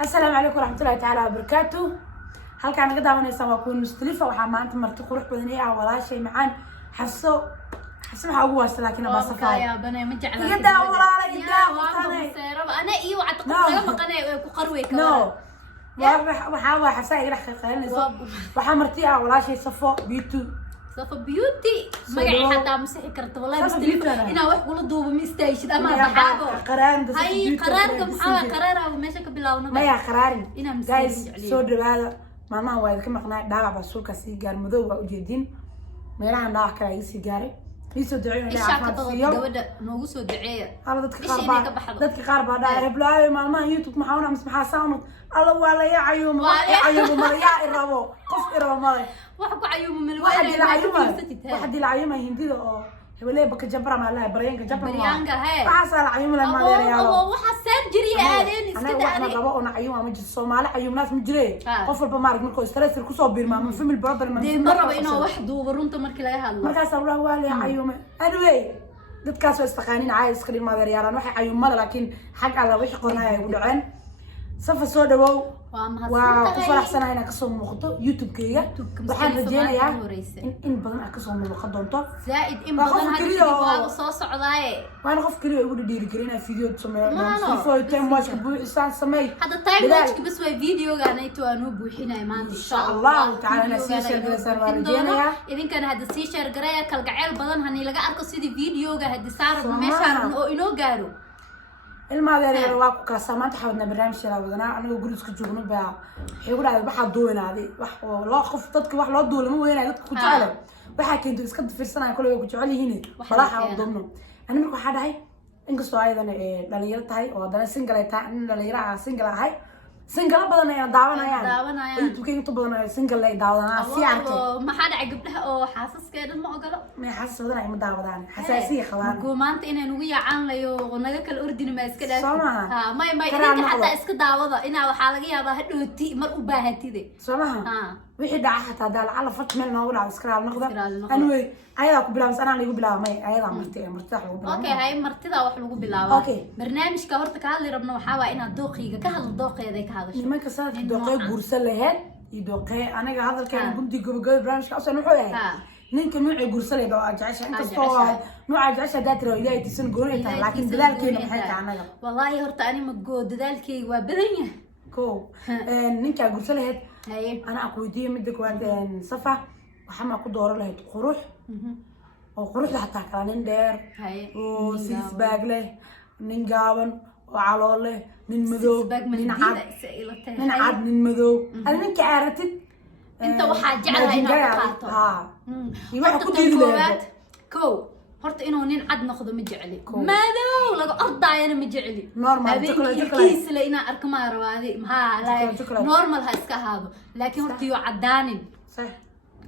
السلام عليكم ورحمة الله تعالى وبركاته. هل كان قد عملنا سواكون مختلفة وحمانت مرت قروح بدنية ولا شيء معان حسوا حقوق لكن ما صفاء يا بني من جعل يدا ولا يدا أنا إيوه أعتقد لما قناة قروي كمان وحاول حساي راح خلينا وحمرتيها ولا شيء صفوا بيوتو صفا بيوتي ما حتى مسحي كرت والله مستلفة هنا واحد ولا دوب مستيشد أما بحاجه قرار هاي قراركم حاول قرارها وماشي كبلاونا ما يا قراري هنا مسحي سود هذا ما هو إذا كم قناة دعوة بسوق سيجار مذوب وجدين ما راح ندعوة كراي سيجاري يسود دعينا نعرف فيهم نوجسوا دعية الله ضدك قاربة داير بلاي ما يوتيوب محاولة مسمحها ساوند الله ولا يا عيوم ما يا إرابو قف إرابو ما واحد عيوم من واحد العيوم هندي ولا بك جبرة ما لا بريانك جبرة بريانك هاي حصل عيوم لما دير يا الله وحسن جري هذين أنا واحد ربعنا عيوم مجلس الصومالي عيوم ناس مجري قفل بمارك مركو استرس الكوسو بيرما من فيلم البرادر من دي مرة بينه واحد ورنت مركي لها الله مركز الله والي عيوم anyway dadkaas oo istaqaanin caayis qaliin ma yaraan waxa cayuum mala laakiin xaq alla wixii qornaa ugu dhaceen safa soo dhawow waa ku faraxsanahay inaan ka soo muuqdo YouTube-kayga waxaan rajeynayaa in badan aad ka soo muuqan doonto zaaid in badan hadda soo socdaaye waan qof kaliya ugu dhiiri gelina video sameeyo for time watch buuxisaan sameey hadda time watch bas way video-gaana intuu aanu buuxinay maanta insha Allah ta'ala si share galaysan waan rajeynayaa idinkan hadda si share gareeya kalgacayl badan hani laga arko sidii video-ga hadda saarno meeshaan oo inoo gaaro الماذا واقع كسامات حاولنا برنامج شراء بدنا أنا أقول لك جوجنا بقى يقول على بحد دوينا هذه وح والله خفتك وح لا دول مو هنا قلت كنت على بحكي أنتوا إسكت في السنة كل يوم كنت علي هنا بلاحة ضمنه أنا مركو حدا هاي إنقص أيضا لليرة هاي وهذا سنجل تاع لليرة سنجل هاي سنجل بدنا يعني دعوانا يعني أنتوا كي بدنا سنجل لا دعوانا سيارته ما حدا عقب له أو حاسس كده ما أقله ما حاسس بدنا يعني دعوانا حساسية خلاص قومانت إن نويا عن ليو ونجاك الأردن ما إسكده ها ما إنك حتى إسكده دعوة إنا وحالجيا بهدو تي مرقو بهتي ده سامها وحيد حتى دال على فت من نقول على سكرال نقدر أنا أيضا قبل بس أنا اللي قبل ما أيضا مرتاح أوكي هاي مرتدا وح لو قبل أوكي برنامج كهرت كهالي ربنا وحاوا إن الدوقي كهال الدوقي ذيك هذا ما كسرت الدوقي بورسلة هاد يدوقي أنا هذا كان قمتي قبل برنامج أصلا نوعه نين كنوع بورسلة ده أجعش أنت صار نوع أجعش ده ترى إذا تسن قريتها لكن دلال كي محيط عنها والله هرت أنا مجود دلال كي وبدنيا كو نين كبورسلة هاد أنا أقودي مدك وعند صفة وحما أقود دور له قروح وقروح حتى كانين دير وسيس باقله نين جاون وعلوله نين مذوب نين عاد نين مذوب أنا نين كعرتت أنت واحد جعلها هنا قطعته يبقى كده كو هرت إنه نين عاد ناخذه مجعلي ماذا ولا أرض عينا مجعلي نورمال كيس لقينا أركما روادي ها لا نورمال هاسكا هذا لكن هرت يو عدانين صح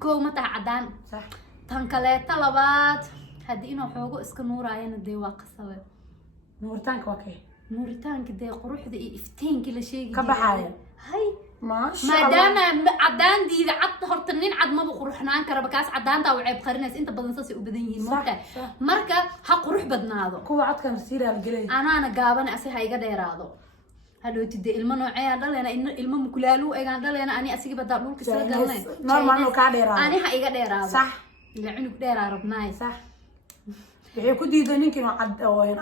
كو متى عدان صح تنكلي طلبات هدي إنه حقوق إسك نور عينا دي واقصة نورتانك وكي نورتانك دي قروح دي إفتين كل شيء كبحاية هاي ما شاء الله ما دام عدان دي عد هرتنين عد ما بقروحنان كربكاس عدان تا وعيب قرناس انت بدن ساسي وبدنيين marka ha qurux badnaado kuwa codkan siira galay ana gaaban asi hayga dheeraado hadhootide ilmo noocay dhaleena in ilmo mukulaalu eegan dhaleena ani asiga bada dhulka soo galnay normal ka dheeraado ani ha iga dheeraado sax la cunug dheeraa rabnaay sax wixii ku diiday ninkii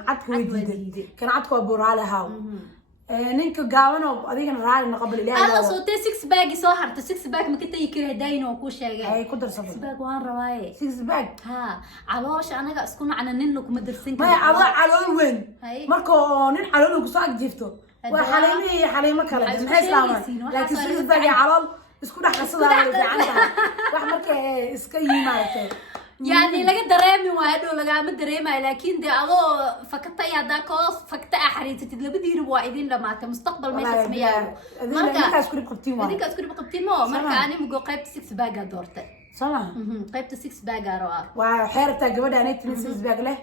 cad ku diiday kan cad ko buraalaha ninka gaabano adigana raali naqbal ilaahay alla soo tee 6 bag soo harto 6 bag ma ka tay kare dayno ku sheegay ay ku darsado 6 bag waan rabaaye 6 bag ha caloosh anaga isku nacna ninna kuma darsan karo ma calool weyn marka nin calool ku soo agjiifto waa xaleemo kale maxay islaamaan laakiin 6 bag calool isku dhaxasada fiicanta wax marka iska yimaatay يعني لقى درامي وهادو لقى ما درامي لكن دي أضو فكتا يا داكوس فكتا أحريت تدل بدير وايدين لما كمستقبل مش اسميا مركا أسكري بقبتين هذيك أسكري بقبتين مو مركا أنا مجو قيبت 6 باجا دورته صح قيبت 6 باجا روا وحيرتها جبنا نيت 6 باجا له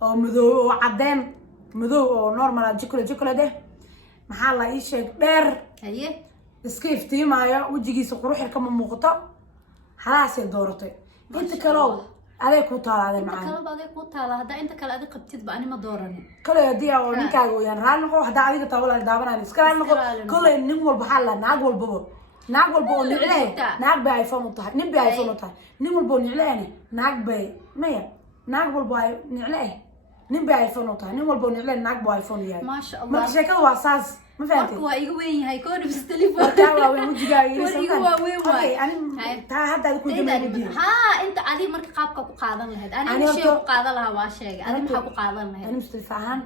ومذو وعدين مذو نورمال جيكولا ده محل إيش دير هيه اسكيفتي معايا وجيجي سقروح كم موقطة خلاص دورته انت كلو aday ku taalaade inta macaan kale ba aday ku taala hadda inta kale aday qabtid ba anima dooranin kale hadii oo ninkaaga weeyaan raali noqo hadda adiga tawala daabanaan iska raali noqo kale nin walba xalla naag walba oo niclay naag bay iPhone u tahay nin bay iPhone u tahay nin walba oo niclayna naag bay maya naag walba ay niclay nin bay iPhone u tahay nin walba oo niclay naag bay iPhone yahay ma sha Allah marka sheekadu waa saas ma fahanteen waa iga weyn yahay koor bis telefoon marka waa weyn wajigaaga iyo iga waa weyn waay ani taa hadda ku dambeeyay ha inta adi marka qaabka ku qaadan lahayd ani shay ku qaadan lahaa waa sheegay adi maxaa ku qaadan lahayd ani mustafahan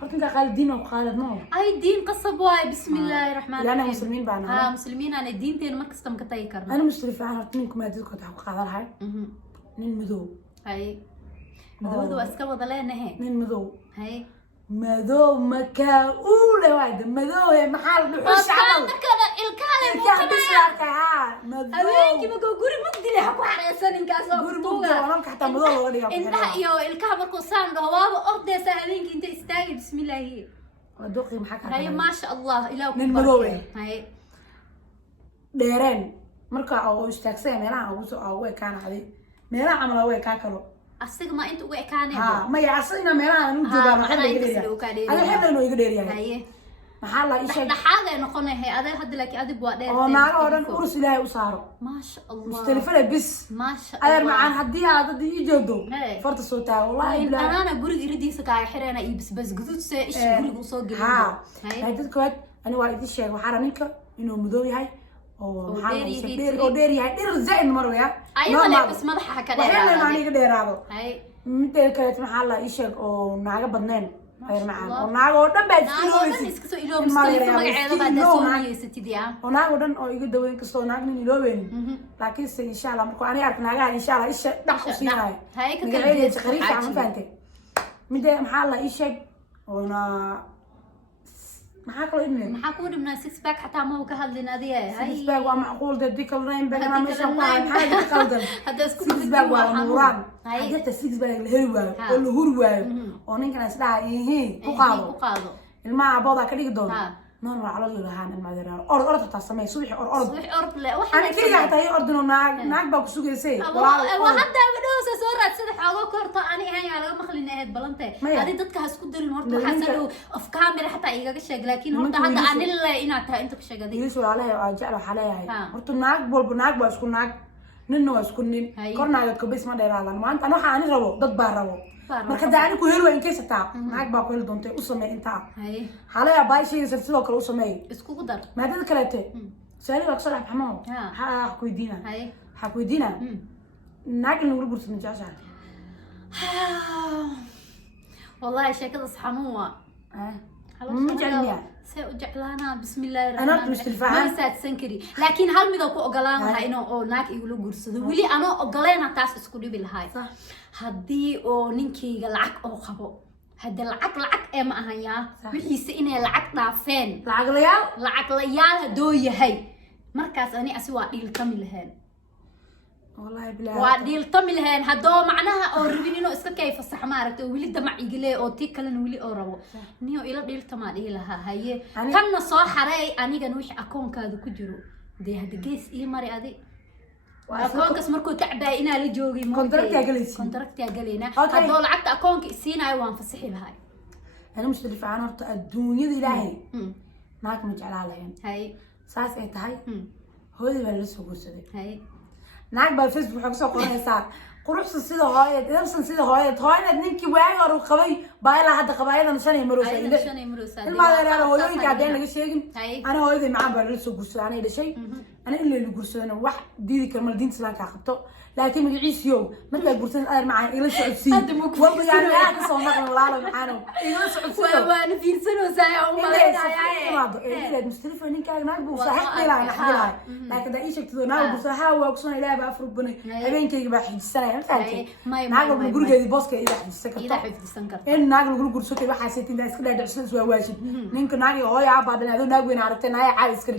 horta inta qaal diin oo qaalad ma ay diin qasab waay bismillaahir rahmaanir rahiim muslimiin baan ha muslimiin ana diinteena markasta ma ka tagi karno ani mustafahan horta ninka maadadka waxa ku qaadan lahay nin madow hay madowda waa iska wada leenahay nin madow hay madow makaa uule waayda madow maxaa dhuxush camal markana ilkaale bishaarka ha madow habeenkii markuu guri mugdi leh ku xareesan ninkaas oo guri mugdi oo halka xataa madow looga dhigaa inta iyo ilkaha markuu saan dhaho waaba ordaysa habeenkii inta istaagay bismillaahi wadoqi maxaa ka hay ma sha Allah ilaahu nin madow hay dheereen marka oo istaagsan meelaha ugu soo way kaanacday meelaha camal way ka kalo asiga ma inta ugu ekaanay ha ma ya asina meelaha anu joogaa maxaa laga dheeriyaa ani xeebna iga dheeriyaa haye maxaa la isha dhaxaad ay noqonahay aday hadda laakiin adig waa dheer oo naaga oo dhan urus ilaahay u saaro ma sha Allah mustalifada bis ma sha Allah ayar macaan hadii aad ii joogdo farta soo taa wallahi ilaa ana guriga iridiisa ka xirana iyo bisbas gudud see ish guriga soo gelin hay dadka ani waa idin sheeg waxaa ninka inuu madow yahay oo dheer yahay dheer zaid marwaya ayada bas madaxa ka dheeraado waxaan aniga dheeraado hay midda kale maxaa la ii sheeg oo naaga badneen ayar macaan oo naaga oo dhan baa iska soo iloob mustafa magaceeda baa dasooniyay yaa oo naaga oo dhan oo iga daweyn kasto naag nin iloobeyn laakiin se insha Allah markuu ani ark naagaha insha Allah isha dhax u siinaay hay ka kale khariifa ma fahanteen midda maxaa la ii sheeg oo na maxaa kale inay maxaa ku dhibnaa six pack xataa ma ka hadlin adiga hay six pack waa macquul dadii kale rayn baa meesha ku hay maxaa ka qaldan hadda isku six pack waa nuuraan hadda six pack la heli waayo oo la huri waayo oo ninkan isdhaa ku qaado ilmaha abooda ka dhigi doona نور على الله هان المدرسة أرد تصمي صبح أرد لا أنا كذي حتى أردنا ناق باكسوق يسي وحتى بدوس صورة صدق حاجة كرطة أنا هاي على مخلي نهاد بلنتي هذه ضدك هسكت النهار حسلوا في كاميرا حتى إيجا كشجع لكن هرت هذا أنا اللي إنا ترى أنت كشجع دي يسوي عليها أجعله حلاها هرت ناق ناق بسكون ناق ننو بسكون نين كرنا يتكبس ما دير على ما أنت أنا حاني ربو ضد باربو marka daani ku helo in keesa taa naag baa ku heli doontay u sameey inta xalaya baashiisa sidoo kale u sameey isku dar maadada kale te saali waa soo xamoo ha ku diina ha ku diina naag in lagu bursan jaasha wallahi sheekada saxanuwa مجعلني سأجعلنا بسم الله الرحمن الرحيم ما ساتسنكري لكن هل ميدا كو أغلانها إنو أو ناك إيغلو قرصدو ولي أنا أغلانا تاس اسكودي بالهاي هدي أو نينكي لعك أو خبو هدي لعك إما أهايا وحيس إني لعك نافين لعك ليال هدوي هاي مركز أني أسوا ديل كامل هين والله بلا واديل طمل هين هدو معناها او ربينينو اسكا كيف صح ما aragtay wili damac igile oo tii kale wili oo rabo niyo ila dhil tamaadii laha haye kana soo xaray aniga wixii akoonkaada ku jiro de hada gees ii mari adi akoonkas markuu tacbaa ina la joogay contract ya galeyna hado lacagta akoonka isiinay waan fasaxi lahay ana mustarif aan horta adduunyada ilaahay naag ma jeclaa lahayn hay saas ay tahay hooyada baa la soo guursaday hay naag baa Facebook waxa soo qoraysaa quruxsan sida hooyad idabsan sida hooyad ninkii waagi hore qabay baayla hadda qabaayadana shanay maroosa ilmaa yaraada hooyooyinka hadeen laga sheegin ana hooyaday macaan baa la soo guursaday anay dhashay ana in la guursadana wax diidi karma diinta islaamka qabto laakiin magaciisiyo markay guursan aar macaan ila socodsiin wabiga yaa ka soo maqan walaalo macaan ila socodsiin waa fiirsanaysaa oo maleeyahay mustalifa ninkaaga naag buu saaxiib ilaa naxdilaa laakiin da ishagtido naag buu saaxiib waa ku soo ilaahay baa afur banay habeenkayga baa xijsanay naag buu gurigeedii booska ila xijsan karto in naag lagu guursato waxa seetinda iska dhaadhicsan waa waajib ninka naag iyo hooyo aaba dhanaado naag weyn aragtay naay caadi iska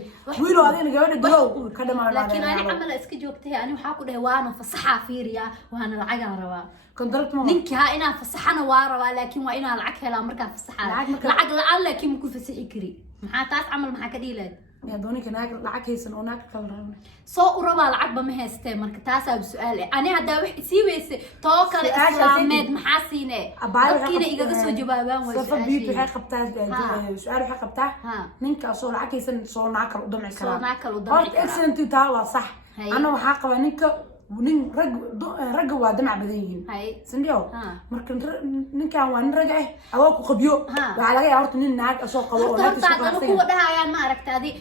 wiilo adina gabadha dilow ka dhamaanaa laakiin ani amal iska joogtay ani waxa ku dhahay waana fasaxa fiiriya waana lacag aan rabaa contract ma ninka ha ina fasaxana waa rabaa laakiin waa ina lacag helaa marka fasaxa lacag la aan laakiin ku fasaxi kari maxaa taas amal maxaa ka dhiilaad يا دوني كناك العكيس إنه هناك كلام soo urabaa lacagba ma haystee marka taasaa su'aal ani haddaa wax sii weyse too kale islaameed maxaa siine dadkiina igaga soo jawaabaan way صفة بيت وحي قبتها سؤال وحي قبتها نينك أصول عكيس صول ناكل قدام الكلام soo naakal u damci karaa اكسنت تاوا صح انا وحاقبه نينك ونين رج waa damac badan yihiin sandiyo marka ninkan waa nin rag ah awood ku qabiyo waxa laga yaabaa horta nin naag soo qabo oo naag soo qabo ku dhahayaan ma aragtadi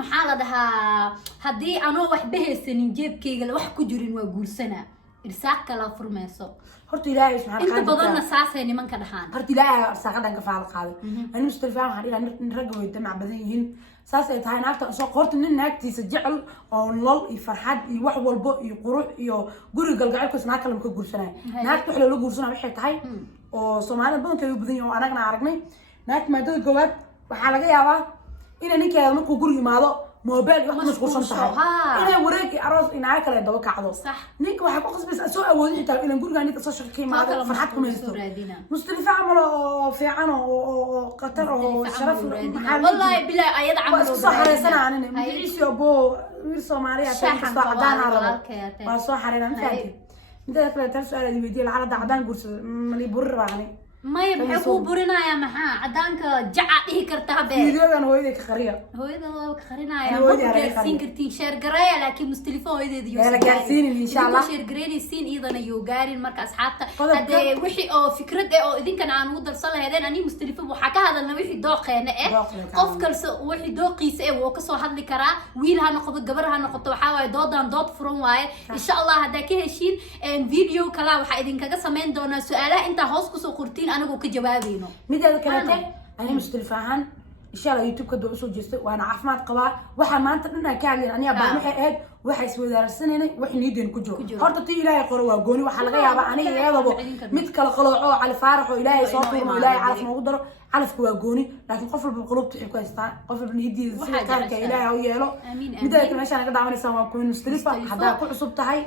maxaa la dhahaa hadii anoo wax bahaysanin jeebkayga wax ku jirin waa guursana irsaaq kala furmayso horta ilaahay subhanahu wa ta'ala inta badanna saasay nimanka dhahaan horta ilaahay saaqadan ka faal qaaday ani mustafaan waxaan ilaa nin rag way damac badan yihiin saasay tahay naagta soo qorto nin naagtiisa jecel oo nolol iyo farxad iyo wax walba iyo qurux iyo guri galgacelkiis naag kale ka guursanay naagta wax la guursanay waxay tahay oo Soomaalida badankeedu badan yahay oo anagna aragnay naagta maadada goobad waxa laga yaabaa in ninkeeda markuu guri imaado موبايل واحد مشغول صنطها إنا وراك أراض إن عاكل يدوك عضو نيك واحد قص بس أسوأ أودي حتى إلى نقول قاعد نيك صش كي مع فرحتكم يستو مستلفة عمله في عنه وقطر وشرف والله بلا أيد عمله صح على سنة عننا مدريس يا أبو ويرسو ماريا صح عدان على وصح علينا مثالي إنت كلا تسأل اللي بيدي العرض عدان قرص ملي بر يعني ما يبحثوا برنايا محا عدانك جعا إيه كرتها بيه فيديو كان هويدك خريا هويدا خرينايا ما جالسين كرتين شير قرايا لكن مستلفون هويدا ديوس لا جالسين إن شاء الله شير قريني سين إيضا يوغارين مركز حتى هذا وحي أو فكرة أو إذن كان عن وضل صلاة هذين أني مستلفون وحكى هذا إنه وحي دوق يعني قف كرس وحي دوقيس وكسو هذا اللي كرا ويلها نقطة جبرها نقطة وحاول دودان دود فرون واي إن شاء الله هذا كه شين فيديو كلا وحي إذن كذا سمين دونا سؤاله أنت هاسكسو قرتين أنا قلت جوابينه ميدا كلامك أنا مستلفان إن شاء الله يوتيوب كده وصل جست وأنا عارفة قبا واحد ما أنت إنها كعلي أنا بعد محيط واحد يسوي درسنا واحد يدين كجو هرت تي إلهي قروا جوني وحلقة يا بقى أنا يا بابا متكل قلعوا على فرح وإلهي صافي وإلهي عارف ما قدر عارف كوا جوني لكن قفل بالقلوب تحكوا يستان قفل بنيدي كارك إلهي وياله ميدا كنا عشان كده عملنا سوا كون مستلفة حدا كل عصب تهاي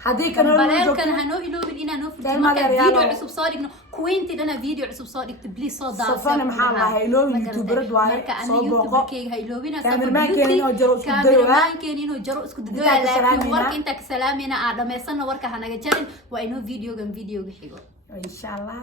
حديك أنا كان هنو إلو بدينا نو فيديو عصب صادق إنه كوينتي أنا فيديو عصب صادق تبلي صوت داس صفنا محلها هيلو يوتيوبر دواي صوت بوقا هيلو بينا كاميرمان كينو جرو كاميرمان كينو جرو اسكو دوا لكن ورك انت كسلامينا آدم يسنا ورك هنجا جرين وإنه فيديو جم فيديو بحيجو إن شاء الله